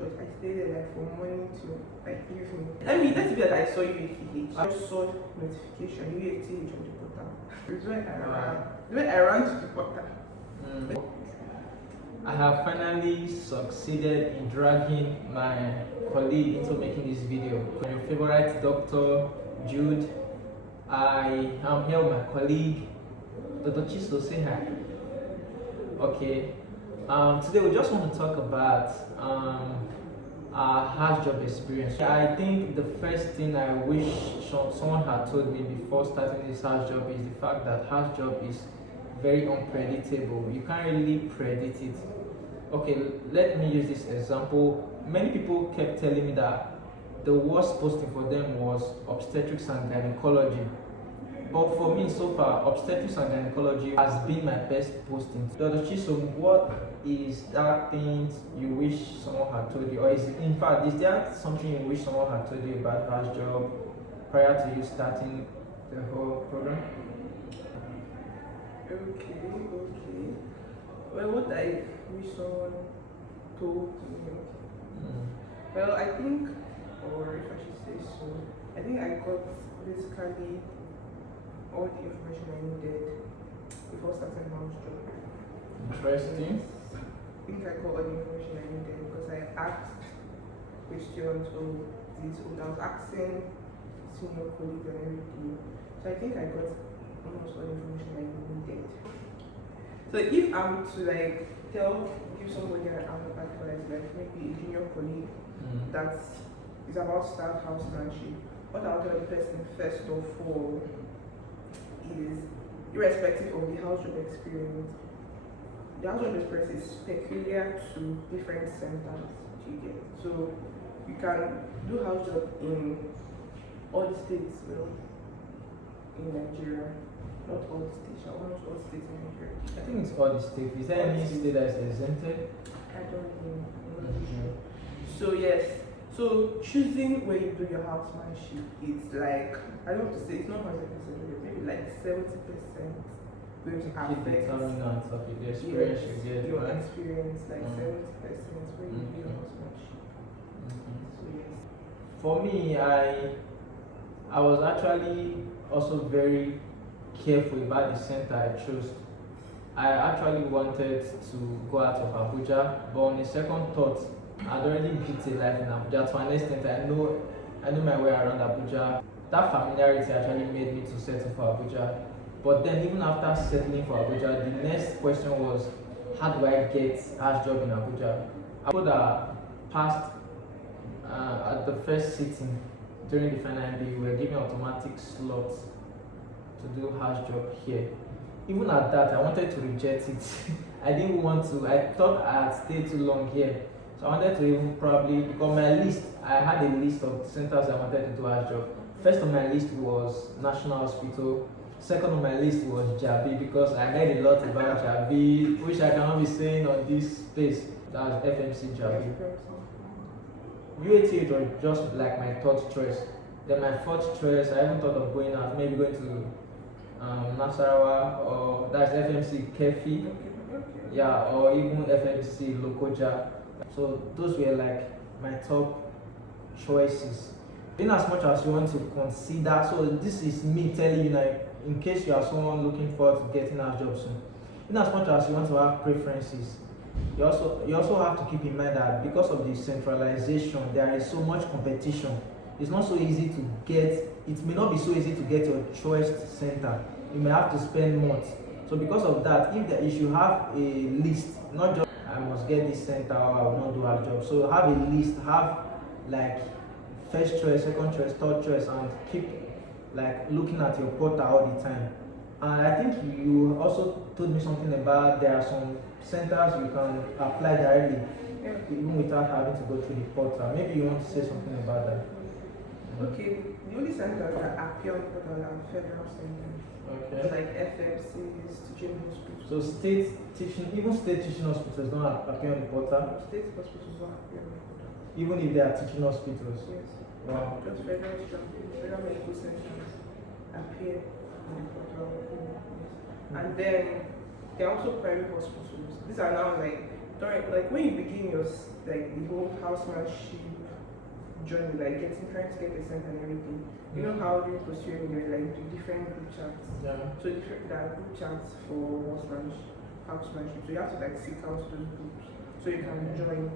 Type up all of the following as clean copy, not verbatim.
choice. I stayed there like from morning to like evening. Let's be like I saw UATH. I just saw notification UATH on the portal. It's when I ran to the portal. I have finally succeeded in dragging my colleague into making this video. My favorite doctor, Jude. I am here with my colleague, Dr. Chiso. Say hi. Okay. Today we just want to talk about our house job experience. I think the first thing I wish someone had told me before starting this house job is the fact that house job is very unpredictable. You can't really predict it. Okay, let me use this example. Many people kept telling me that the worst posting for them was obstetrics and gynecology. But for me, so far, obstetrics and gynecology has been my best posting. Dr. Chisom, what is that thing you wish someone had told you? Or is there something you wish someone had told you about house job prior to you starting the whole program? Okay. Well, what I wish someone told me. Well, I think, or if I should say so, I think I got basically all the information I needed before starting house job. Interesting. I think I got all the information I needed because I asked questions I was asking senior colleagues and everything. So I think I got almost all the information I needed. So if I'm to give somebody an advice, like maybe a junior colleague that is about to start housemanship, what I'll tell the person first of all is, irrespective of the house job experience, the house job experience is peculiar to different centers you get. So you can do house job in all the states, in Nigeria. Not all the states, almost all states in Nigeria. I think it's all the states. Is there any state that is exempted? I don't know. So yes. So choosing where you do your housemanship, it's like, I don't want to say it's not 100%, maybe like 70% going to affect the experience you get. Your experience, like 70% where you do your housemanship. So yes. For me, I was actually also very careful about the center I chose. I actually wanted to go out of Abuja, but on a second thought, I'd already built a life in Abuja. To an extent, I know my way around Abuja. That familiarity actually made me to settle for Abuja. But then, even after settling for Abuja, the next question was, how do I get house job in Abuja? People that passed at the first sitting during the final MBA were given automatic slots to do house job here. Even at that, I wanted to reject it. I didn't want to. I thought I had stayed too long here. So I wanted to even probably, because I had a list of centers I wanted to do house job. First on my list was National Hospital. Second on my list was Jabi, because I heard a lot about Jabi, which I cannot be saying on this space. That was FMC Jabi. UATH was just like my third choice. Then my fourth choice, I even thought of going out, maybe going to Nasarawa, or that's FMC Kefi, or even FMC Lokoja. So those were like my top choices. In as much as you want to consider, so this is me telling you, like, in case you are someone looking forward to getting a job soon. In as much as you want to have preferences, you also have to keep in mind that because of the centralization, there is so much competition. It's not so easy to get. It may not be so easy to get your choice center. You may have to spend months. So because of that, if you have a list, not just I must get this center or I will not do our job. So have a list, have like first choice, second choice, third choice, and keep like looking at your portal all the time. And I think you also told me something about there are some centers you can apply directly, even without having to go through the portal. Maybe you want to say something about that. Okay, the only centers that appear on the portal are federal centers. Okay. Like FFCs, teaching hospitals. So state teaching hospitals don't appear on the portal? State hospitals don't appear on the portal. Even if they are teaching hospitals? Yes. Wow. Just federal medical centers appear on the portal. Yes. And then there are also private hospitals. These are now like when you begin your the whole housemanship journey, like trying to get a cent and everything. You know how during pursuing there like the different group chats. Yeah. So there are group chats for housemanship. So you have to like seek out those groups so you can join.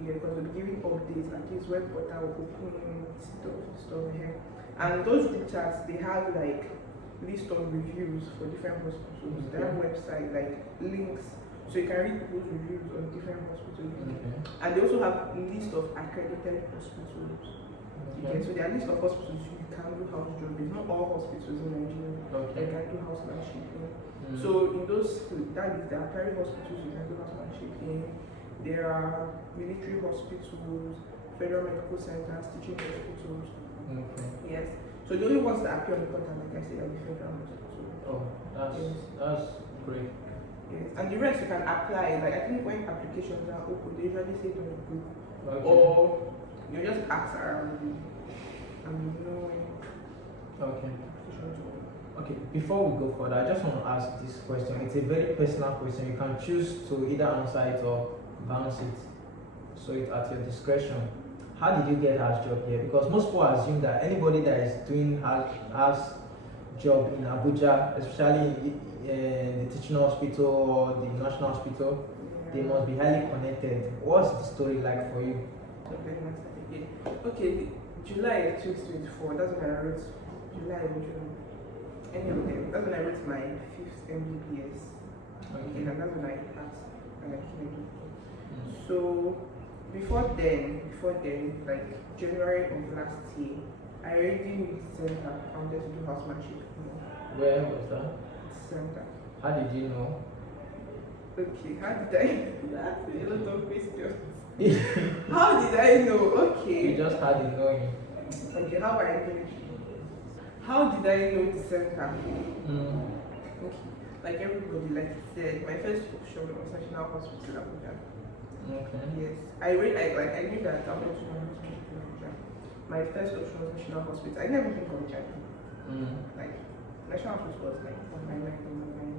Yeah, because they'll be giving updates at least when portal will open stuff here. And those group chats they have like list of reviews for different hospitals. They have website like links so you can read people's reviews on different hospitals. And they also have a list of accredited hospitals. Okay. So there are a list of hospitals you can do house job. It's not all hospitals in Nigeria that can do housemanship in. So in those that is there are private hospitals you can do housemanship in. There are military hospitals, federal medical centers, teaching hospitals. Yes. So the only ones that appear on the portal, like I said, are the federal hospitals. Oh, that's great. Yes. And the rest you can apply. Like I think when applications are open, they usually say don't go. Or you just ask around and you know when applications are open. Okay, before we go further, I just want to ask this question. It's a very personal question. You can choose to either answer it or bounce it. So it's at your discretion. How did you get house job here? Because most people assume that anybody that is doing house job in Abuja, especially in the teaching hospital or the national hospital, they must be highly connected. What's the story like for you? Okay, July 2024, that's when I wrote July or June. Any of them. That's when I wrote my 5th MBBS. And that's when I passed and I came. So before then, like January of last year, I already knew the center. I wanted to do housemanship. Where was that? Center. How did you know? Okay, how did I? That's a lot of questions. How did I know? Okay. You just had it knowing. Okay, how I know? How did I know the center? Okay, like everybody, like you said, my first option was National Hospital Abuja. Okay. Yes, I knew that I wanted to do National Hospital Abuja. My first option was National Hospital. I never think of Jackie. Like National Hospital was like on my mind.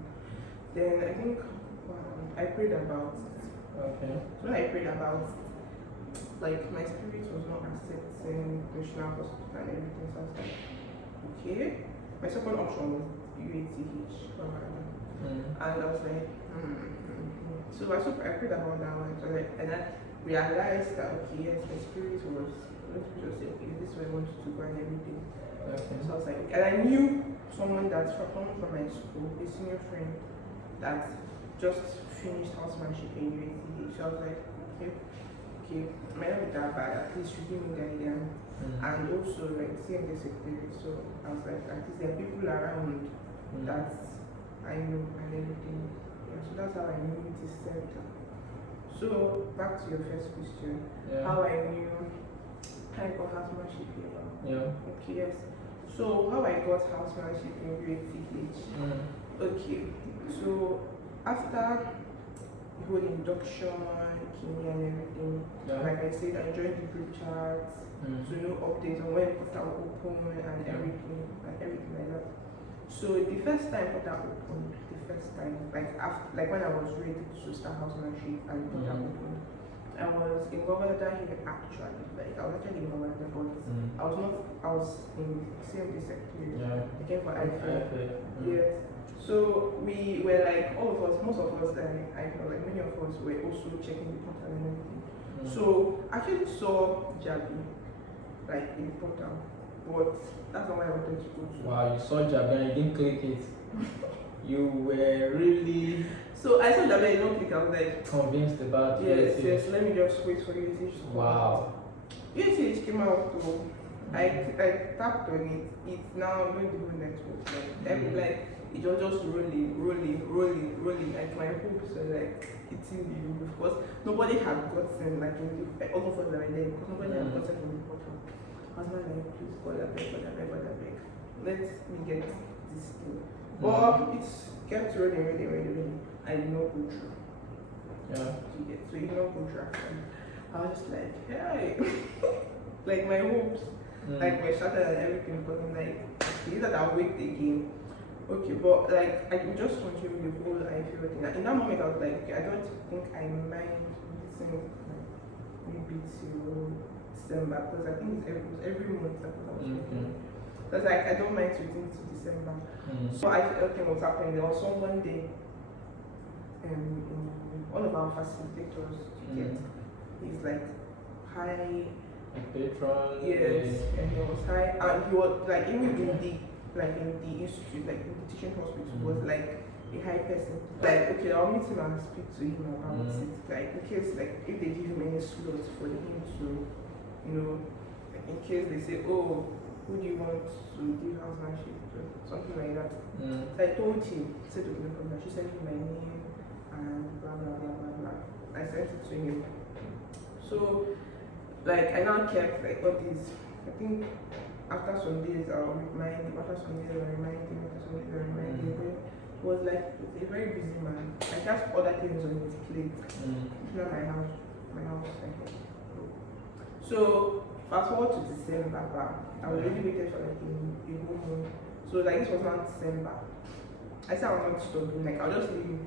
Then I think I prayed about it. Okay. So when I prayed about it, like my spirit was not accepting National Hospital and everything. So I was like, okay. My second option was UATH. And I was like, So I prayed about that one. So and I realized that okay, yes, my spirit was just say, okay, this is where I want to go and everything. Okay. So I was like, okay. And I knew someone from my school, a senior friend that just finished housemanship in UATH. So I was like, okay, it might not be that bad, at least you give me the idea. And also like seeing the secretary, so I was like, at least there are people around that I know and everything. Yeah, so that's how I knew it is center. So back to your first question, how I knew I got housemanship here. Okay, yes. So how I got housemanship in UATH. Okay, so after the whole induction, Kenya and everything, like I said, I joined the group chats, so updates on when portal open and everything like that. So the first time portal opened, like when I was ready to start housemanship and portal opened, I was in Governor here actually. Like I was actually in Governor, but I was in CMD secretary. I came for IFA. Yes. So we were like all of us, most of us, I felt like many of us were also checking the portal and everything. So I actually saw Jabi like in the portal, but that's not why I wanted to go to. Wow, you saw Jabi and you didn't click it. You were really. So I saw Jabi and you don't click. I was like convinced about it. Yes. Let me just wait for the UATH to come out. UATH came out though. I tapped on it. It's now going to the network. Like it was just rolling. Like my hopes were like hitting the roof because nobody had gotten like all of us that were there because nobody had gotten from the portal. I was like, please God, I beg. Let me get this thing. But it kept rolling. I did not go through. So you don't go through. I was just like, hey, like my hopes, like my shattered and everything because I'm like, either I'll wait again. Okay, but like I can just continue the whole I feel thing. In that moment I was like, okay, I don't think I mind listening maybe to December because I think it was every month that I was Okay. working. Because like I don't mind waiting to December. So I felt everything was happening. There was someone day, one of our facilitators to get. He's like high. A patron. Yes, and he was high, and he was like even in the institute, like in the teaching hospital, was like a high person. Like okay, I'll meet him and speak to him about it. Like in case like if they give him any slots for him to, like in case they say, oh, who do you want to give housemanship to, something like that. So I told him, he said okay, no problem. She sent me my name and blah blah blah blah blah. I sent it to him. So like I now kept like all these. I think after some days I'll remind him. After some days I'll remind him. After some days I'll remind him. But he was like a very busy man. I just other things on his plate. It's not my house. My house. So fast forward to December. I already waited for like a whole month. So like this was not December. I said I'm not stopping. Like I'll just leave him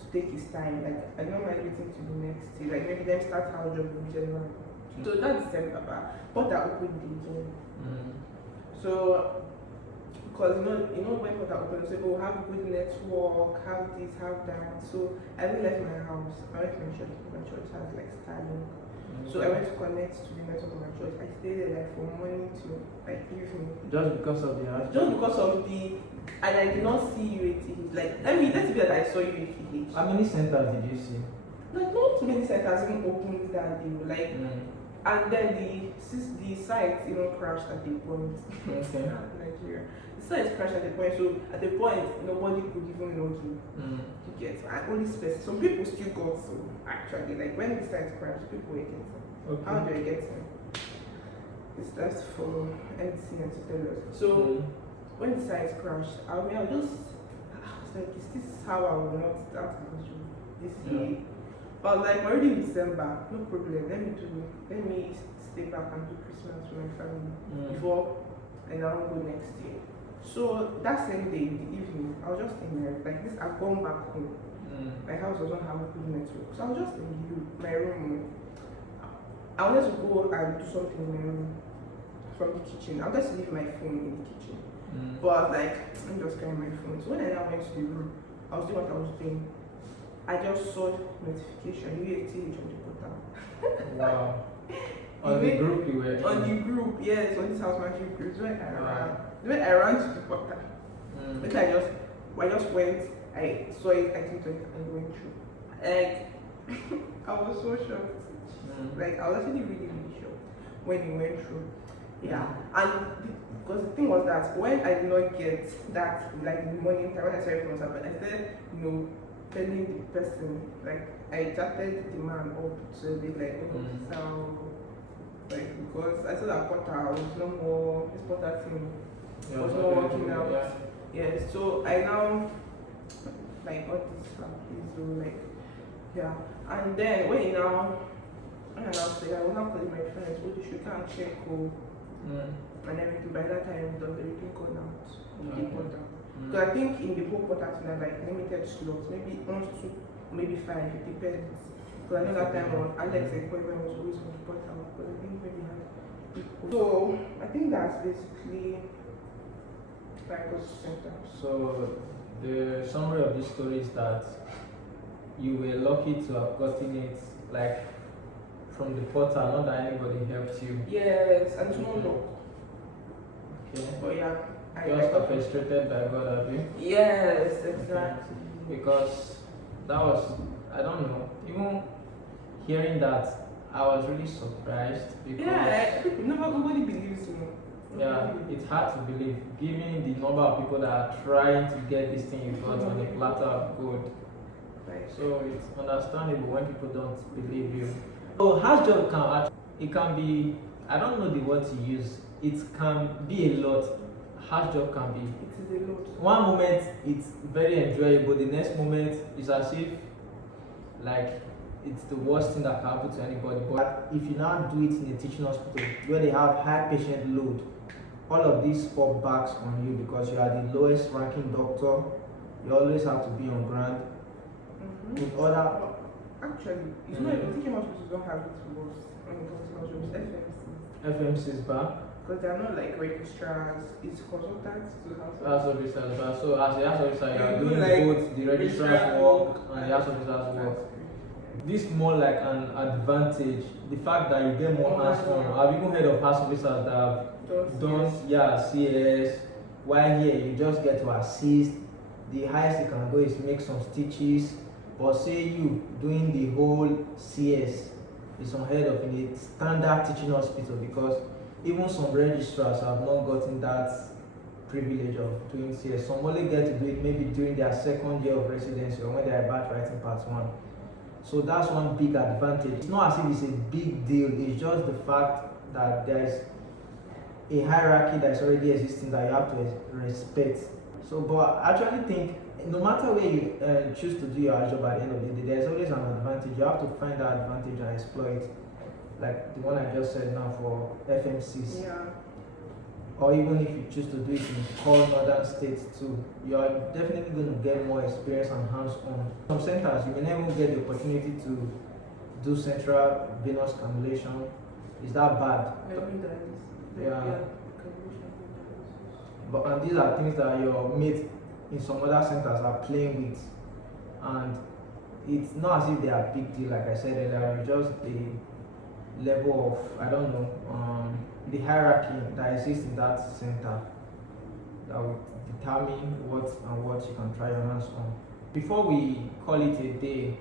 to take his time. Like I don't mind waiting to the next day. Like maybe them start house job in January. So that December, Porter opened again. So, because when Porter opened, they say, oh, have a good network, have this, have that. So I even left my house. I went to my church. My church has like Starlink. So I went to connect to the network of my church. I stayed there like from morning to like evening. Just because of the house? Just because of and I did not see UATH. Like, let's be that I saw UATH. How many centers did you see? Like, not many centers even opened that day. Like, and then the site even crashed at the point. Okay. Nigeria. The site crashed at the point, so at the point nobody could even log in to get. And only some people still got some actually. Like when the site crashed, people were getting. Okay. How do I get them? It's just for NCN to tell us. So when the site crashed, I was like, is this how I will not start this year? But I was like, already in December, no problem. Let me stay back and do Christmas with my family before and I'll go next year. So that same day in the evening, I was just in there like this. I've gone back home. My house doesn't have a good network, so I was just in my room. I wanted to go and do something in my room from the kitchen. I wanted to leave my phone in the kitchen, but I was like, I'm just carrying my phone. So when I now went to the room, I was doing what I was doing. I just saw notification UATH on the portal. Wow. On the group you were in? On the group, yes, on this housemanship group. When I ran to the portal, which I just went, I saw it, I clicked on it and went through. Like I was so shocked. Like I was actually really, really shocked when it went through. Yeah. And because the thing was that when I did not get that like in the morning time when I saw everything was happening, I said, telling the person, like I chatted the man up to be like, so like because I saw that Porter was no more this Porter thing was not working out. Yeah, so I now like all this families so like and then when I now said I was not calling my friends, oh you can't check and everything. By that time everything gone out the Porter. So I think in the whole portal tonight, like limited slots, maybe 1, 2, maybe 5, it depends. Because I know that time on Alex appointment was always on the portal, because I didn't really have people. So I think that's basically like a center. So the summary of this story is that you were lucky to have gotten it like from the portal, not that anybody helped you. Yes, and it's not luck. Okay. But yeah. Just orchestrated by God, have you? Yes, exactly. Because that was, I don't know, even hearing that, I was really surprised because nobody believes me. Yeah, it's hard to believe, given the number of people that are trying to get this thing you got on a platter of gold. Right. So it's understandable when people don't believe you. So house job can be, I don't know the word to use, it can be a lot. House job can be. It is a lot. One moment it's very enjoyable, the next moment is as if like it's the worst thing that can happen to anybody. But if you now do it in a teaching hospital where they have high patient load, all of these fall backs on you because you are the lowest ranking doctor. You always have to be on ground. In order Actually, it's not even teaching hospitals don't have it for us when it comes to hospitals, FMC's back. because they're not like registrars, it's consultants to house House officers back. So as a house officer, you are You do doing like both the registrar's work and the house officer's work. This more like an advantage. The fact that you get more hands-on. I've even heard of house officers that have done CS. While here you just get to assist. The highest you can go is make some stitches. But say you doing the whole CS is unheard of in a standard teaching hospital, because even some registrars have not gotten that privilege of doing CS. Some only get to do it maybe during their second year of residency or when they are about writing part 1. So that's one big advantage. It's not as if it's a big deal, it's just the fact that there is a hierarchy that is already existing that you have to respect. So, but I actually think no matter where you choose to do your job at the end of the day, there's always an advantage. You have to find that advantage and exploit it. Like the one I just said now for FMCs. Yeah. Or even if you choose to do it in core northern states too, you are definitely going to get more experience and hands-on. Some centers, you may never get the opportunity to do central venous cannulation. Is that bad? Yeah. But and these are things that your mates in some other centers are playing with, and it's not as if they are big deal. Like I said earlier, it's just the level of, I don't know, the hierarchy that exists in that center that will determine what you can try your hands on. Before we call it a day,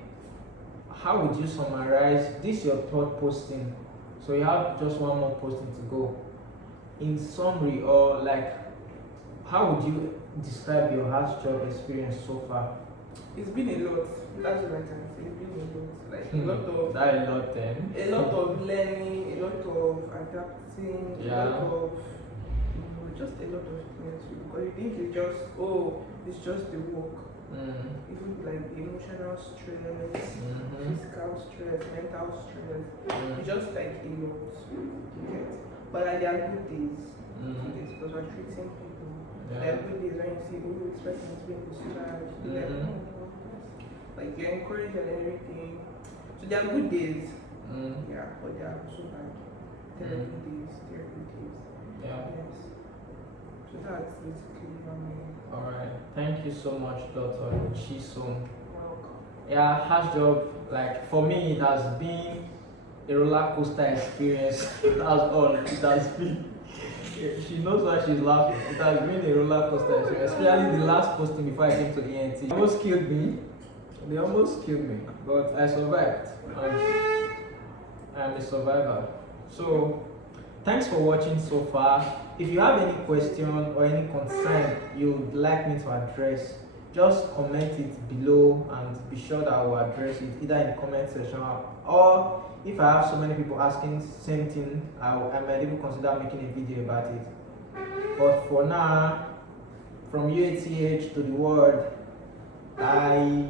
how would you summarize this your third posting? So you have just one more posting to go. In summary, or like, how would you describe your house job experience so far? It's been a lot. That's what I can say. It's been a lot. Like a lot of that a lot then. A lot of learning, a lot of adapting, Yeah. a lot of just a lot of things. Because you think it's just the work. Even like the emotional stress, physical stress, mental stress. It's just like a lot. You get. But like there are good days. Because we're treating people. Yeah. There are good days when you see who expecting to be discharged. Like you're encouraged and everything. So there are good days. Yeah, but they are also bad. There are good days. There are good days. Yeah. Yes. So that's basically Alright. Thank you so much, Dr. Chisom. welcome. Yeah, house job, like for me it has been a roller coaster experience. That's all it has been. She knows why she's laughing. It has been a roller coaster experience, especially the last posting before I came to ENT. They almost killed me. But I survived. I am a survivor. So, thanks for watching so far. If you have any question or any concern you'd like me to address, just comment it below and be sure that I will address it either in the comment section, or if I have so many people asking the same thing, I might even consider making a video about it. But for now, from UATH to the world, bye.